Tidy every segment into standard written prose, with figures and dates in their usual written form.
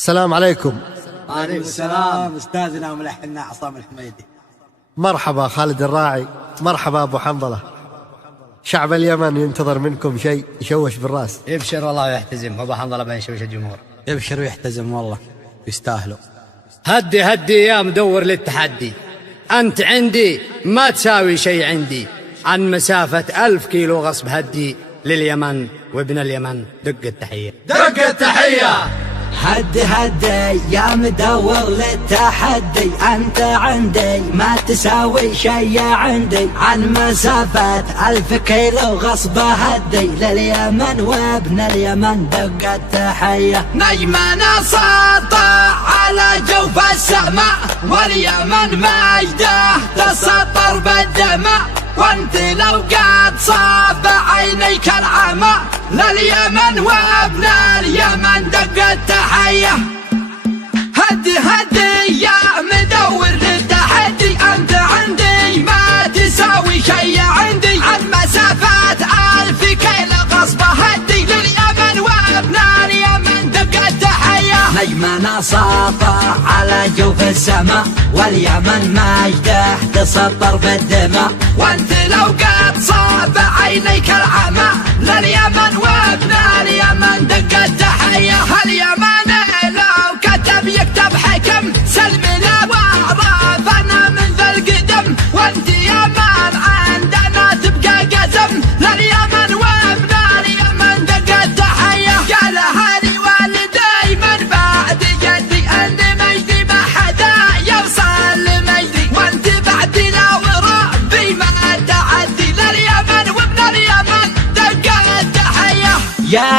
السلام عليكم. وعليكم السلام أستاذنا وملحننا عصام الحميدي. مرحبا خالد الراعي، مرحبا أبو حنظلة. شعب اليمن ينتظر منكم شيء يشوش بالراس. يبشر والله ويحتزم، أبو حنظلة بيشوش الجمهور. يبشر ويحتزم والله يستاهلوا. هدي هدي يا مدور للتحدي، أنت عندي ما تساوي شيء عندي، عن مسافة 1000 كيلو غصب هدي لليمن وابن اليمن دق التحية. دق التحية. هدي هدي يا مدور للتحدي، أنت عندي ما تساوي شي عندي، عن مسافة 1000 كيلو غصب هدي لليمن وابن اليمن دق التحية. نجمنا ساطع على جوف السماء، واليمن مجده تسطر بالدماء، وانت لو قد صاب عينيك العمى لليمن وابن اليمن دق التحية. هدي هدي يا مدور للتحدي، انت عندي ما تساوي شي عندي، عن مسافات 1000 كيلو غصب هدي لليمن وابن اليمن دق التحية. نجمنا ساطع على جوف السماء، واليمن مجده تسطر بالدماء، وانت لو قد صاب عينيك العمى لليمن وابن اليمن دق التحية. اليمن لو كتب يكتب حكم، سلمنا وعرفنا من ذا القدم، وانت يمن عندنا تبقى قزم لليمن وابن اليمن دق التحية. قال هالي والدي من بعد جدي ان مجدي ما حدا يوصل لمجدي، وانت بعدي لا وربي ما تعدي لليمن وابن اليمن دق التحية.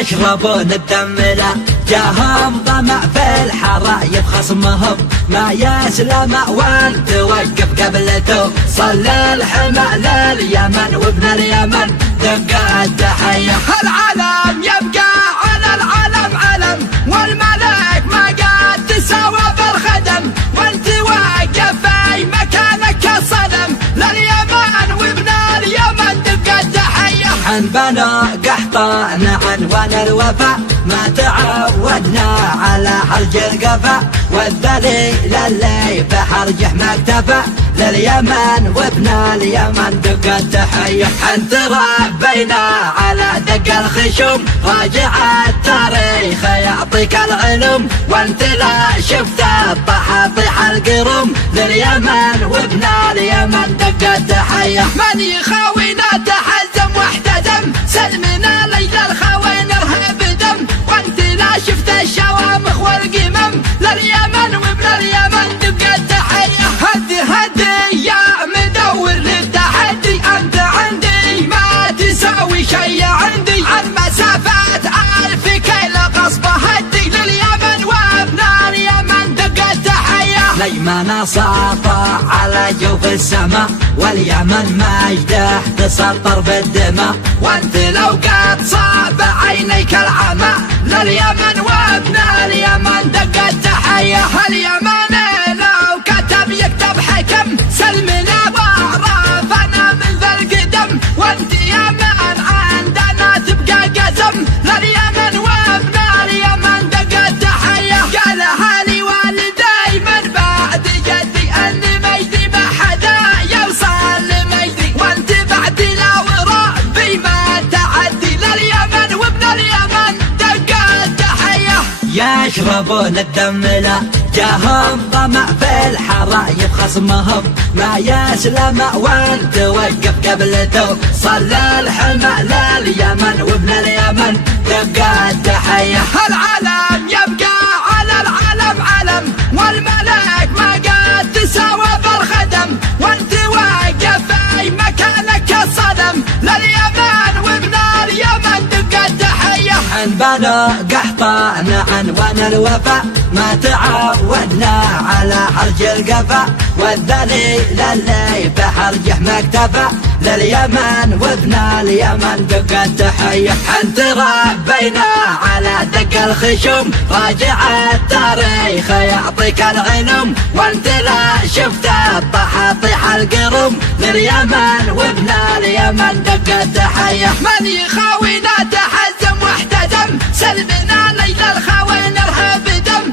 يشربون الدم لا جاهم ظمأ في الحرايب، خصمهم ما يسلم وانت وقف قبلته، صلى الحمى لليمن وابن اليمن دق التحية. العلم يبقى على العلم علم، والملك ما قد تساوى بالخدم، وانت واقف في مكانك صنم لليمن وابن اليمن دق التحية. عن بنو قحطان عنوان الوفاء، ما تعودنا على حرج القفا، والذليل اللي بحرجه ما اكتفى لليمن وابن اليمن دق التحية. انت ربينا على دق الخشوم، راجع التاريخ يعطيك العلوم، وانت لا شفت الطحاطيح القرم لليمن وابن اليمن دق التحية. من يخاوينا تحزم واحتدم، سلمنا ليل الخوين ارهب دم، وانت لا شفت الشوامخ والقمم لليمن وابن اليمن دق التحية. هدي هدي يا مدور للتحدي، انت عندي ما تساوي شي عندي، عن مسافات 1000 كيلو غصب هدي لليمن وابن اليمن دق التحية. نجمنا ساطع على جوف السماء، واليمن مجده تسطر بالدماء، وانت لو قد صاب عينيك العمى لليمن وابن اليمن دق التحية. اليمن لو كتب يكتب حكم، سلمنا وعرفنا من ذا القدم، وانت يمن عندنا تبقى قزم لليمن وابن اليمن دق التحية. قال هالي والدي من بعد جدي ان مجدي ما حدا يوصل لمجدي، وانت بعدي لا وربي ما تعدي لليمن وابن اليمن دق التحية. يشربون الدم لا جاهم ظمأ في الحرايب، خصمهم ما يسلم وانت وقف قبلته، صلى الحمى لليمن وابن اليمن دق التحية. العلم يبقى على العلم علم، والملك ما قد تساوى بالخدم، وانت واقف في مكانك صنم لليمن وابن اليمن دق التحية. عن بنو قحطان عنوان الوفاء، ما تعودنا على حرج القفا، والذليل اللي بحرجه ما اكتفى لليمن وابن اليمن دق التحية. انت ربينا على دق الخشوم، راجع التاريخ يعطيك العلوم، وانت لا شفت الطحاطيح القرم لليمن وابن اليمن دق التحية. من يخاوينا تحزم واحتدم، سلمنا ليل الخوين ارهب دم،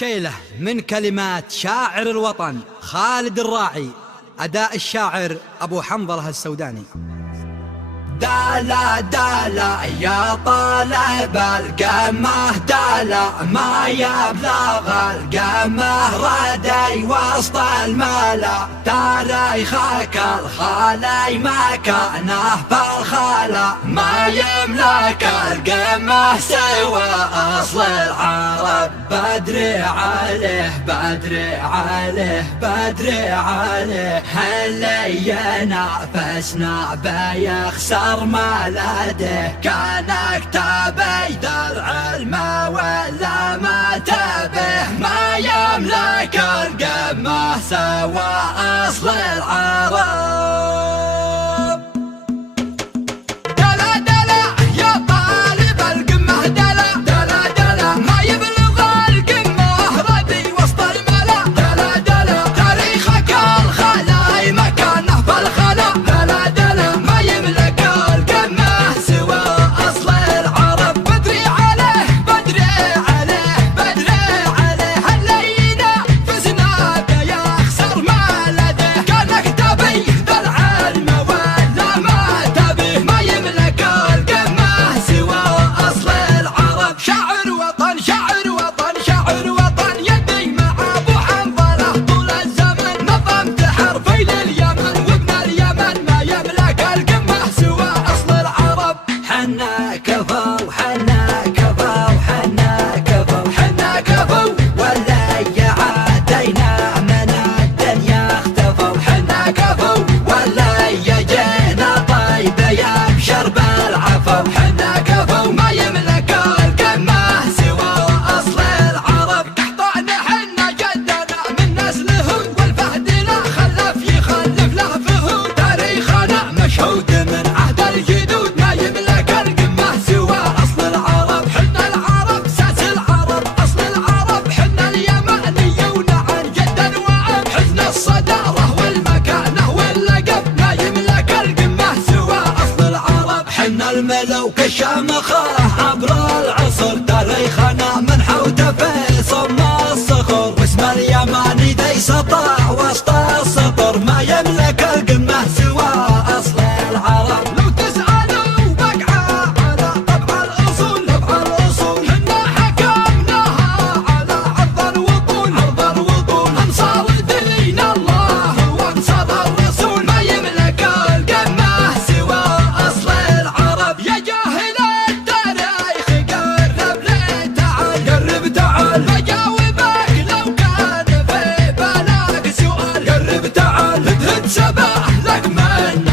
شيلة من كلمات شاعر الوطن خالد الراعي، أداء الشاعر أبو حنظلة السوداني. دالا دالا يا طالب القمة دالا ما يبلغ القمة ردي وسط الملا، تاريخك الخالي مكانه بالخلا، ما يملك القمة سوى أصل العرب، بدري عليه بدري عليه بدري عليه، اللي ينافسنا بيخسر مالاده، كانك تبي درع الماء ولا ما تبه، ما يملك القمة سوى أصل العرب. دلا دلا يا طالب القمة دلا دلا دلا ما يبلغ القمة ردي وسط الملا، دلا دلا تاريخك الخلاي مكانه بالخلا، دلا دلا ما يملك القمة سوى أصل العرب، بدري عليه بدري عليه بدري عليه، اللي ينافسنا بيخسر مالاده، كانك تبي درع الماء ولا ما تبيه، ما يملك القمة سوى أصل العرب. شاعر وطن شاعر وطن شاعر وطن يدي مع أبو حنظلة طول الزمن، نظمت حرفي لليمن وابن اليمن، ما يملك القمة سوى أصل العرب. حنا كفو حنا كفو حنا كفو حنا كفو، واللي عادينا من الدنيا اختفوا، حنا كفو واللي جينا طيب يبشر بالعفو، حنا كفو ما يملك القمة سوى أصل العرب. قحطان حنا جدنا من نسلهم، والفهد لا خلف يخلف له فهود، تاريخنا مشهود من عهد الجدود، ما يملك القمة سوى أصل العرب. حنا العرب ساس العرب أصل العرب، حنا اليمنيون عن جدا وأب، حزن الصدارة والمكانة واللقب، ما يملك القمة سوى أصل العرب. حنا الملوك الشامخة عبر العصر، تاريخنا من حوته في صم الصخر، واسم اليماني ذي سطع وسط السطر، ما يملك القمة سوى أصل العرب. لو تسألوا بقعة على طبع الأصول طبع الأصول، حنا حكمناها على عرض الوطن عرض الوطن، أنصار دين الله وأنصار الرسول، ما يملك القمة سوى أصل العرب. يا جاهل التاريخ قرب لي تعال قرب تعال، بجاوبك لو كان في بالك سؤال، قرب تعال تهد سبح لك من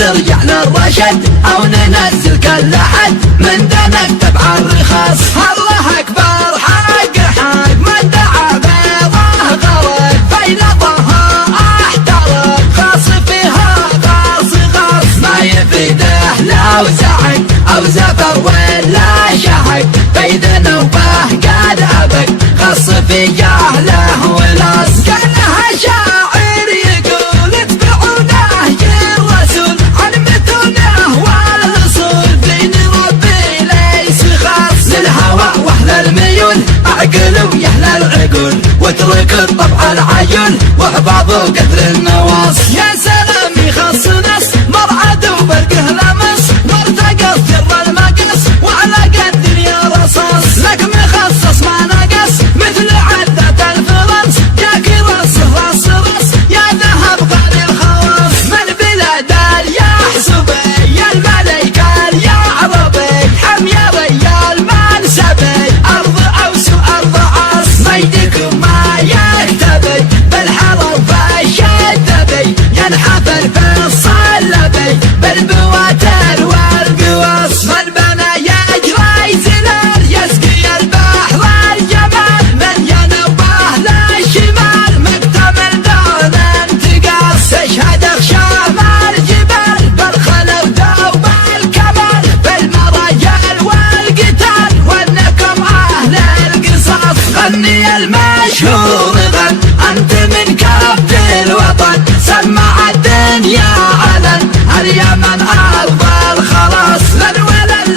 ترجع للرشد أو ننزل كل أحد من ده نكتب عالرخاص. الله أكبر حق حق من دعا بيضه غرق فيلضها احترق خاص فيها غاص غاص ما يفيده لو زعق أو زفر ولا شحق بيد نوبه قد أبق خاص في جهله ولاص. كانها شاعر يقول اتبعوا نهج الرسول عن متونه والأصول دين ربي ليس خاص للهوى واهل الميول اعقلوا يا اهل العقول واترك الطبع العجول وحبابه قدر النواص. يا سلام يخص نص مرعد وبرقه لمس وارتقص جر المقص وعلى قد الدنيا رصاص لك مخصص ما نقص مثل عدة الفرنس جاك رص رص رص يا ذهب غالي الخواص من بلاد اليحسبي يا الملك اليعربي حم يا ريال منسبي أرض أوس وأرض عص ميدكم ما يكتبي بالحر وبالشدبي ينحفر في الصلبي بالبواتر والقواص. من بنى يجري زلال يسقي البحر الجمال من ينوبه للشمال مكتمل دون انتقاص. تشهد اخشام الجبال بالخل ودوب الكمال بالمرجل والقتال وانكم اهل القصاص. غني المشهور غن انت من كبد الوطن سمع الدنيا علن اليمن ارض الخلاص. لن ولن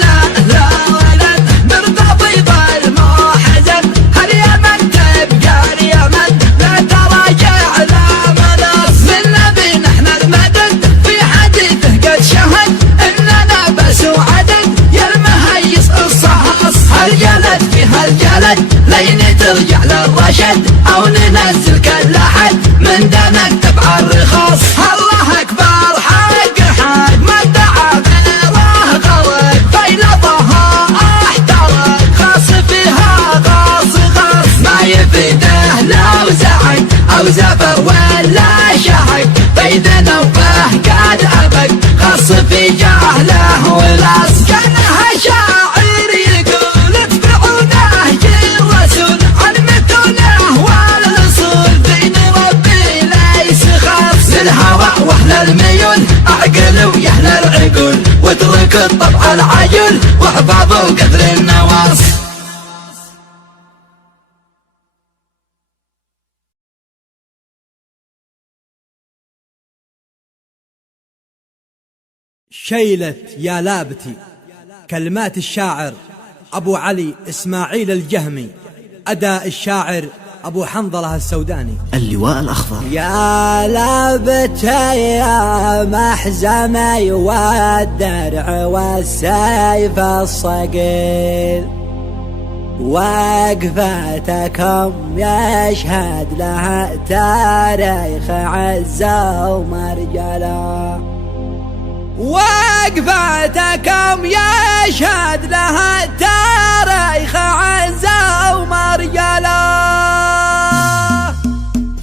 لا ولن نرضى بيض المحزن اليمن تبقى اليمن لا تراجع لا مناص. من نبي نحن المدد في حديثه قد شهد اننا بس وعدد يا المهيص الصهاص. هالجلد في هالجلد لين ترجع للرشد او ننزل كل احد من ده نكتب عالرخاص. الله اكبر حق حق من دعا غيره غرق فيلضها احترق خاص فيها غاص غاص ما يفيده لو زعق او زفر ولا شحق بيد نوبه قد ابق خاص في جهله ولاص. كانها شاعر يقول اتبعوا نهج الرسول عن متونه والأصول دين ربي ليس خاص للهوى واهل الميول اعقلوا يا اهل العقول واترك الطبع العجول وحبابه قدر النواص. شيلة يا لابتي كلمات الشاعر أبو علي إسماعيل الجهمي أداء الشاعر أبو حنظلة السوداني. اللواء الأخضر. يا لابتي يا محزمي والدرع والسيف الصقيل وقفتكم يشهد لها تاريخ عزة ومرجلة وقفتكم يشهد لها تاريخ عزة ومرجلة.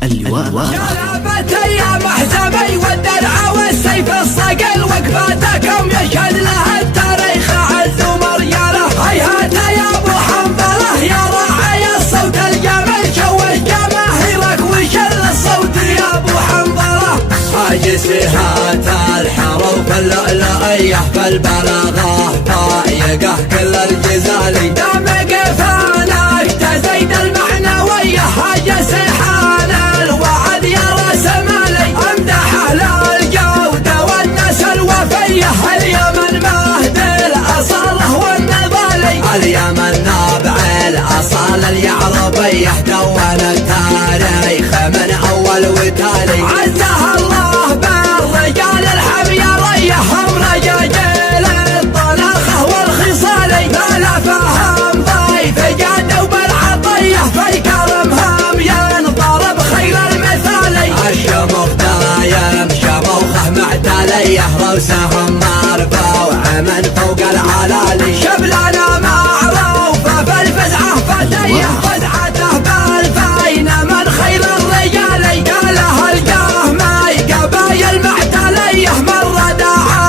اللواء يا لابتي يا محزمي والدرع والسيف الصقل وقفتكم يشهد لها التاريخ عز ومرجلة. هيهات يا ابو حنظلة يا راعي الصوت الجمل شوه جماهيرك وشل الصوت يا ابو حنظلة. هاجسهات الحروف اللؤلؤية فالبلاغة فايقة كل الجزالي دمق فانك تزيد المعنوية هاجسهان الوعد يا راس مالي امدح اهل الجودة والنسل الوفية اليمن مهد الاصالة والنضالي اليمن نابع الاصالة اليعربية دون التاريخ من اول وتالي عزها الله بالرجال الحميرية هم رجاجيل الطلاقة والخصالي لا فهم ضيف جاد وبالعطية في كرمهم ينضرب خير المثالي. الشموخ دايم شموخه معتلية روسهم مرفوع من فوق العلالي شبلنا معروفة بالفزعة فتية فزعته بالفين من خير الرجال قالها الجهمي قبايل معتلية مرة داعى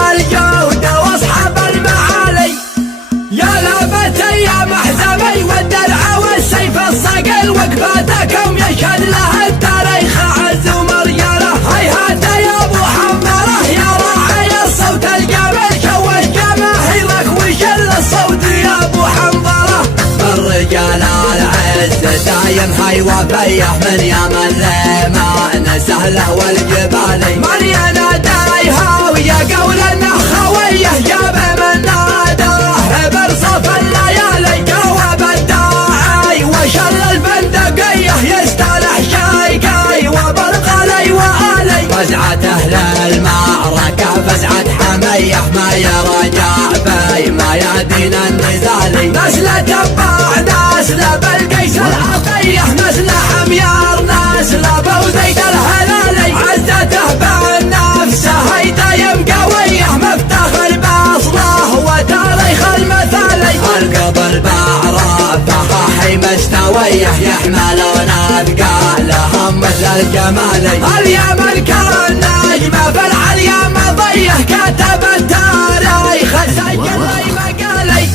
هاي وفيه من يمن لما سهله والجبالي من يناديها ويا قول انه خويه جاب من ناداه برصف الليالي جواب الداعي وشل البندقيه يستلح شيقي وبالغلي والي فزعة اهل المعركة فزعة حميه ما يرجع في ما يدين النزالي نسل تبع نسل بالقيس العطيه نسل حميار نسل بوزيد الهلالي عزته بالنفس هيتيم قويه مفتخر باصله وتاريخ المثالي القبل بعرفها حي مستويه يحملون اثقالهم مثل الجمالي اليمن كان نجمه في العليا مضيه كتب التاريخ سجل لي مقالي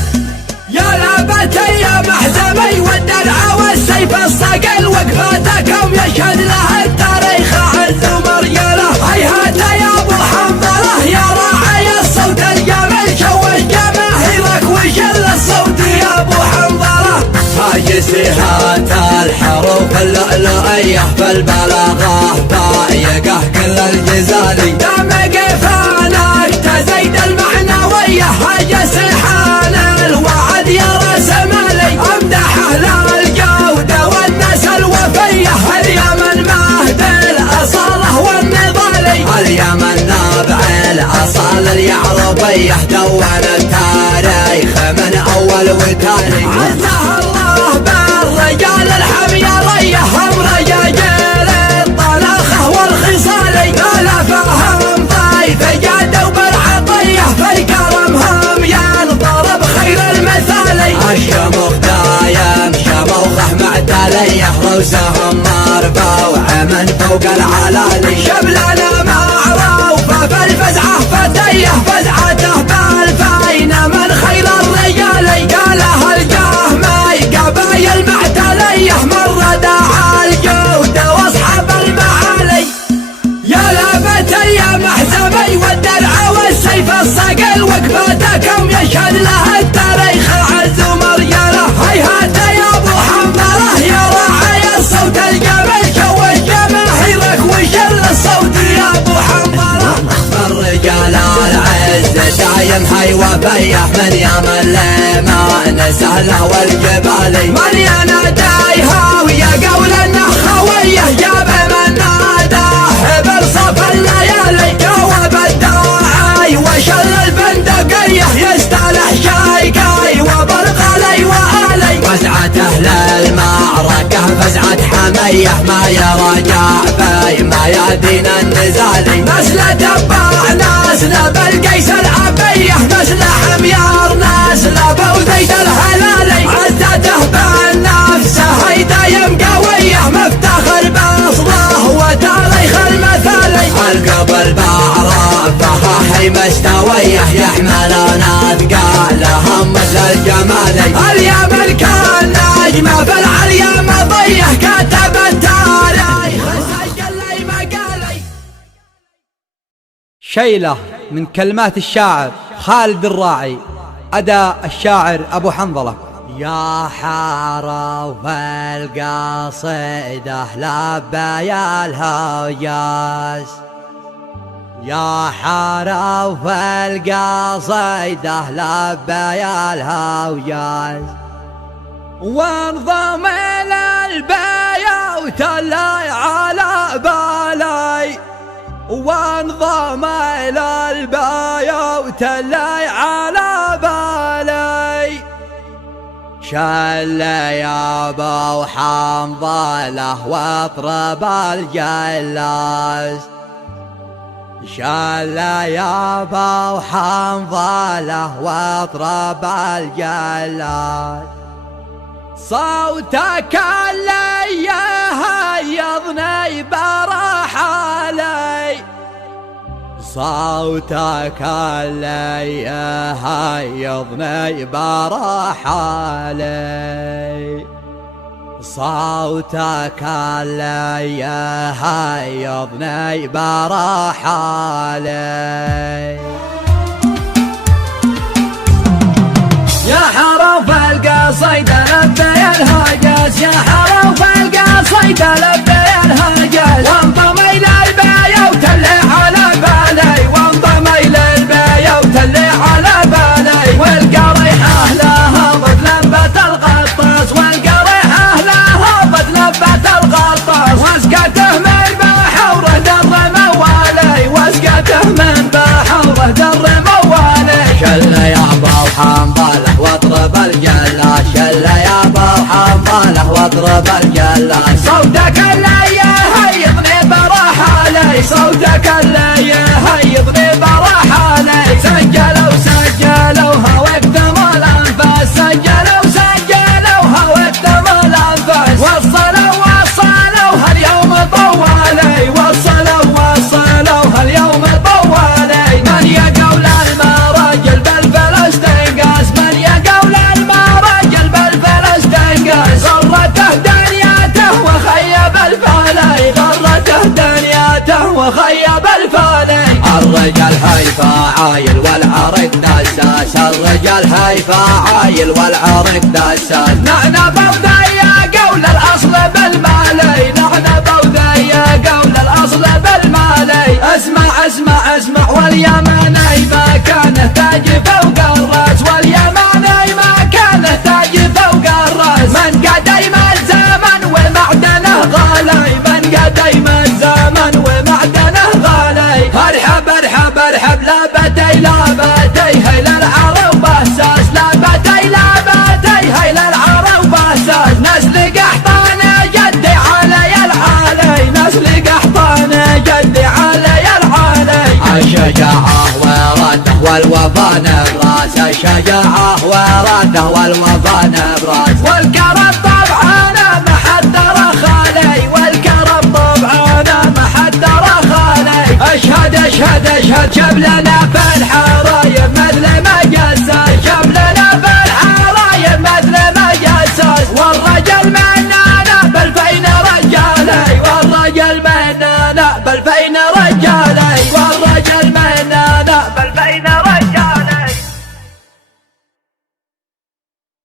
يا لابتي يا محزمي والدرع والسيف الصقل وقفاتكم يشهد له التاريخ عز ومرجله هيهات يا ابو حنظله يا راعي الصوت الجميل شوش جماهيرك وشل الصوت يا ابو حنظله هاجسيهات الحروف اللؤلؤيه في البلاغه ضايقه كل الجزالي دمق فانك تزيد المعنويه هاجسيحان الوعد يا راس مالي امدح اهل الجوده والناس الوفيه اليمن مهد الاصاله والنضالي اليمن نابع الاصال اليعربيه دون التاريخ من اول وتالي عزها الله بالرجال الحميريه هم رجاجيل الطلاخه والخصالي لا فهم ضيف جادوا بالعطيه في كرمهم ينضرب خير المثالي الشموخ دايم شموخه معتليه روسهم مرفوعه من فوق العلالي شبلنا معروفه في الفزعه فتيه فزعته بالفاين من خير الرجال قالها الجهمي قبايل معتليه مر داعى الجوده واصحاب المعالي يا لابتي يا محزمي والدرع والسيف الصقل وقفاتكم يشهد له التاريخ عز ومرجله هيهات يا ابو حنظله يا راعي الصوت الجميل شوش جماهيرك وشل الصوت يا ابو حنظله الرجال العز دايم هاي وفيه من يمن لما سهله والجبالي من يناديها ويا قول انه خويه جاب من ناداه برصف الليالي جواب الداعي وشل البندقيه يستلح شيقي وبالغلي والي فزعة اهل المعركة فزعة حميه ما يرجع في ما يدين النزالي نسل تبع نسل بالقيس العبيه نسل حميار نسل بوزيد الهلالي عزته بالنفس هيتيم قويه مفتخر باصله وتاريخ المثالي القبل بعرفها حي مستويه يحملون اثقالهم مثل الجمالي اليمن كان نجمه في العليا مضيه كتب التاريخ سجل لي مقالي شيلة من كلمات الشاعر خالد الراعي، أداء الشاعر أبو حنظلة. يا حرف القصيدة لبى الهوجاز يا حرف القصيدة لبى الهوجاز وانضم إلى البيوت اللي على بالي وانضم إلى البيوت اللي على بالي شل يا ابو حنظله واطرب الجلاس شل يا ابو حنظله واطرب الجلاس صوتك اللي يهيضني برحالي صوتك اللي يهيضني برحالي صوتك اللي يهيضني برحالي يا حرف القصيدة لبي الهوجاز يا حرف القصيدة صيد لبي الهجل وانضم إلى الباية وتلي على بالي وانضم إلى الباية وتلي على بالي والقريحة لها ضد لمبة الغطاس والقريحة لها ضد لمبة الغطاس واسقته من بحوره در موالي واسقته من بحوره در موالي شل يا ابو حنظله واضرب الجلاس شل يا ابو حنظله واضرب الجلاس صوتك اللي يهيضني برحالي صوتك اللي يهيضني برحالي سجلوها واكتموا الانفاس سجلوها واكتموا الانفاس وصلوها اليوم طوالي وصلوها اليوم طوالي من يقول المراجل بالفلسطين قاس من يقول المراجل بالفلسطين قاس غرته دنياته وخيب الفالي غرته دنياته وخيب الفالي الرجال هيفا عايل والعرق دساس الرجال هيفا عايل والعرق دساس نحن بوذي قول الأصل بالمالي نحن بوذي قول الأصل بالمالي اسمع واليماني ما كان تاج فوق الراس واليماني ما كان تاج فوق الراس من قديم الزمن ومعدنه غالي من قديم الزمن ومعدنه غالي ارحب لابتي هيل العرب بساس لابتي هيل العرب بساس نسل قحطان جدي علي العالي نسل قحطان جدي علي العالي الشجاعة ورده والوفا نبراس الشجاعة ورده والوفا نبراس